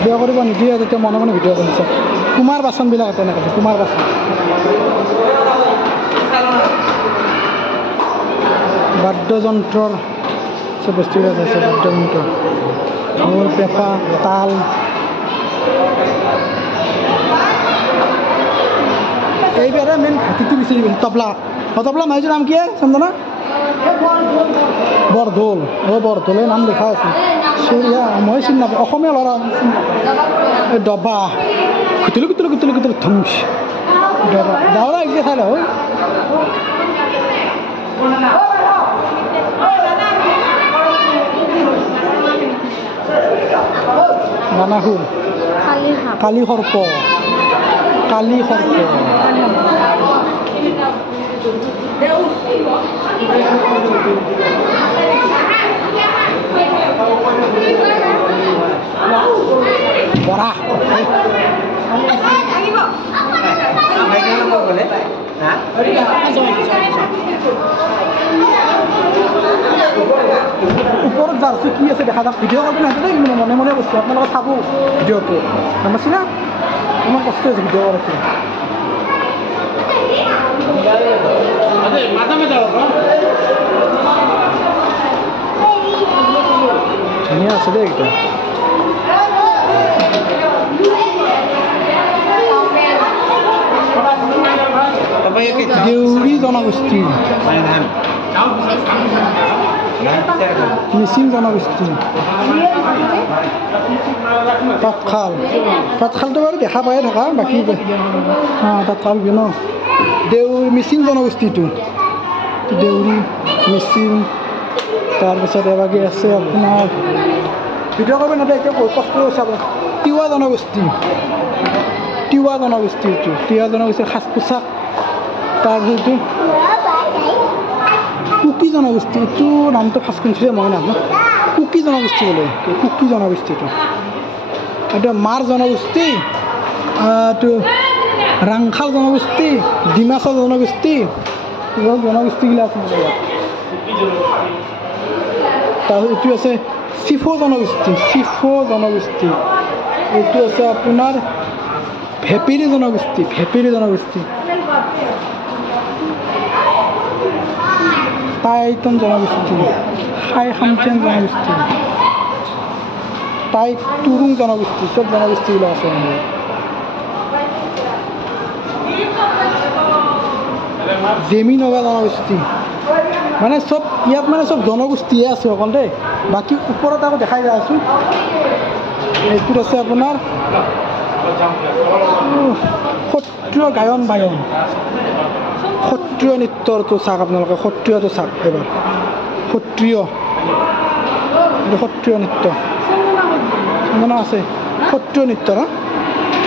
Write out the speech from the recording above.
video' কৰিব নিদিয়ে তেতিয়া মনে মনে ভিডিঅ' কৰিছে কুমাৰ বাচনবিলাক তেনেকৈ আছে কুমাৰ বাচন বাদ্যযন্ত্ৰৰ চব বস্তুবিলাক আছে বাদ্যযন্ত্ৰ ঢোল পেঁপা তাল এইবাৰে মেইন ঘাটিটো বিচাৰি গৈছে তবলা তবলা মাইজৰ নাম কি চন্দনা বৰঢোল বৰঢোলে নাম দেখা আছে চুৰিয়া মই চিনি নাপাওঁ অসমীয়া ল'ৰা এই ডবা কুটুলো কুটুলো কুটুলো কুটুলো ধুমচ ডবা যাওঁ এতিয়া চাই লওঁ বানাসুৰ কালি সৰ্প বৰা ওপৰত জাৰ্চি কি আছে দেখা যাওক ভিডিঅ' কৰিব নাহিছে দেই কিন্তু মনে মনে কৈছোঁ আপোনালোকে চাব ভিডিঅ'টো গম পাইছে না ইমান কষ্ট হৈছে ভিডিঅ' কৰোঁতে ধুনীয়া আছে দেই এইকেইটা দেউৰী জনগোষ্ঠী মিচিং জনগোষ্ঠী তাঁতশালটো বাৰু দেখা পায়ে থকা বাকী তাঁতশাল ন মিচিং জনগোষ্ঠীটো দেউৰী মিচিং তাৰপিছত এবাগী আছে আপোনাৰ ভিডিঅ' কৰিব নাপায় এতিয়া কষ্ট চাব তিৱা জনগোষ্ঠীৰ সাজ পোছাক তাৰপিছতো কুকি জনগোষ্ঠী এইটো নামটো ফাৰ্ষ্ট শুনিছোঁ মই নাম কুকি জনগোষ্ঠী বোলে কুকি জনগোষ্ঠীটো এইটো মাৰ জনগোষ্ঠী এইটো ৰাংখাল জনগোষ্ঠী ডিমাচা জনগোষ্ঠী জনগোষ্ঠীগিলা আছে ইয়াত তাৰপিছত এইটো আছে চিফো জনগোষ্ঠী এইটো আছে আপোনাৰ ভেপিৰি জনগোষ্ঠী টাইটন জনগোষ্ঠী খাই খামচেন জনগোষ্ঠী তুৰুং জনগোষ্ঠী চব জনগোষ্ঠীবিলাক আছে জেমি নগা জনগোষ্ঠী মানে চব ইয়াত মানে চব জনগোষ্ঠীয়ে আছে অকল দেই বাকী ওপৰত আকৌ দেখাই যাই আছোঁ এইটোত আছে আপোনাৰ সত্ৰীয় গায়ন বায়ন সত্ৰীয় নৃত্যটো চাওক আপোনালোকে সত্ৰীয়টো চাওক এবাৰ সত্ৰীয় নৃত্য আছে সত্ৰীয় নৃত্য